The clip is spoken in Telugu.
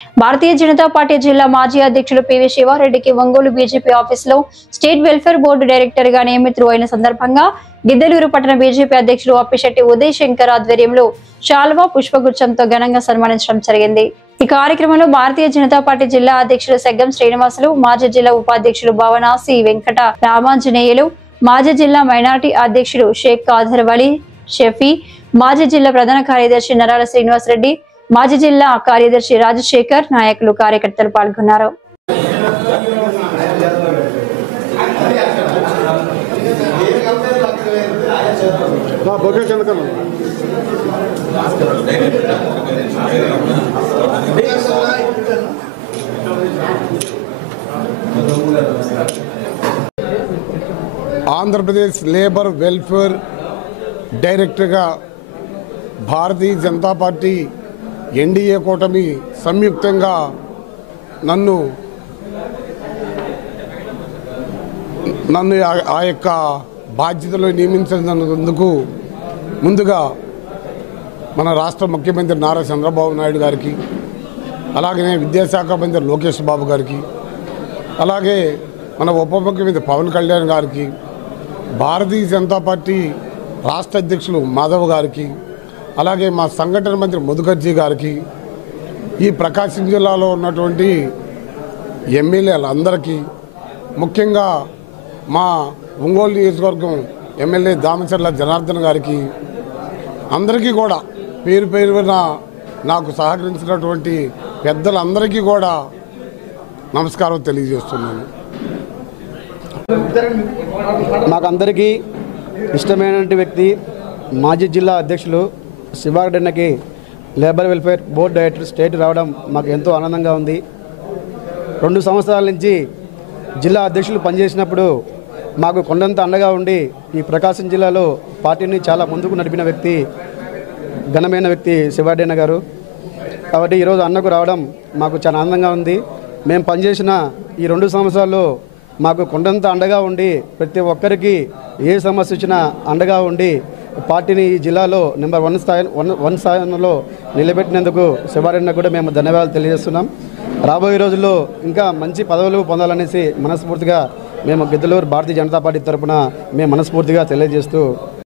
భారతీయ జనతా పార్టీ జిల్లా మాజీ అధ్యక్షులు పివి శివారెడ్డికి ఒంగోలు బీజేపీ ఆఫీసులో స్టేట్ వెల్ఫేర్ బోర్డు డైరెక్టర్ గా నియమితులు అయిన సందర్భంగా గిద్దలూరు పట్టణ బీజేపీ అధ్యక్షులు అప్పిశెట్టి ఉదయ్ శంకర్ ఆధ్వర్యంలో శాల్వా పుష్పగుచ్చంతో ఘనంగా సన్మానించడం జరిగింది। ఈ కార్యక్రమంలో భారతీయ జనతా పార్టీ జిల్లా అధ్యక్షులు సెగ్గం శ్రీనివాసులు, మాజీ జిల్లా ఉపాధ్యక్షులు భవనాసి వెంకట రామాంజనేయులు, మాజీ జిల్లా మైనార్టీ అధ్యక్షులు షేక్ కాదర్ వలి షఫీ, మాజీ జిల్లా ప్రధాన కార్యదర్శి నరాల శ్రీనివాసరెడ్డి, మాజీ జిల్లా కార్యదర్శి రాజశేఖర్, నాయకులు కార్యకర్తలు పాల్గొన్నారు। ఆంధ్రప్రదేశ్ లేబర్ వెల్ఫేర్ డైరెక్టర్గా భారతీయ జనతా పార్టీ ఎన్డీఏ కూటమి సంయుక్తంగా నన్ను ఆ యొక్క బాధ్యతలో నియమించినందుకు ముందుగా మన రాష్ట్ర ముఖ్యమంత్రి నారా చంద్రబాబు నాయుడు గారికి, అలాగే విద్యాశాఖ మంత్రి లోకేష్ బాబు గారికి, అలాగే మన ఉప ముఖ్యమంత్రి పవన్ కళ్యాణ్ గారికి, భారతీయ జనతా పార్టీ రాష్ట్ర అధ్యక్షులు మాధవ్ గారికి, అలాగే మా సంఘటన మంత్రి మధుకర్జీ గారికి, ఈ ప్రకాశం జిల్లాలో ఉన్నటువంటి ఎమ్మెల్యేలందరికీ, ముఖ్యంగా మా ఒంగోలు నియోజకవర్గం ఎమ్మెల్యే దామచర్ల జనార్దన్ గారికి, అందరికీ కూడా పేరు పేరున నాకు సహకరించినటువంటి పెద్దలందరికీ కూడా నమస్కారం తెలియజేస్తున్నాను। మాకందరికీ ఇష్టమైనటువంటి వ్యక్తి మాజీ జిల్లా అధ్యక్షులు శివారెడ్డికి labour welfare board director state రావడం మాకు ఎంతో ఆనందంగా ఉంది। 2 సంవత్సరాల నుంచి జిల్లా అధ్యక్షులు పనిచేసినప్పుడు మాకు కొండంత అండగా ఉండి ఈ ప్రకాశం జిల్లాలో పార్టీని చాలా ముందుకు నడిపిన వ్యక్తి, ఘనమైన వ్యక్తి శివారెడ్డి గారు। కాబట్టి ఈరోజు అన్నకు రావడం మాకు చాలా ఆనందంగా ఉంది। మేము పనిచేసిన ఈ 2 సంవత్సరాల్లో మాకు కొండంత అండగా ఉండి ప్రతి ఒక్కరికి ఏ సమస్య వచ్చినా అండగా ఉండి పార్టీని ఈ జిల్లాలో నెంబర్ 1 స్థానంలో నిలబెట్టినందుకు శివారెడ్డి కూడా మేము ధన్యవాదాలు తెలియజేస్తున్నాం। రాబోయే రోజుల్లో ఇంకా మంచి పదవులు పొందాలనేసి మనస్ఫూర్తిగా మేము గిద్దలూరు భారతీయ జనతా పార్టీ తరఫున మేము మనస్ఫూర్తిగా తెలియజేస్తూ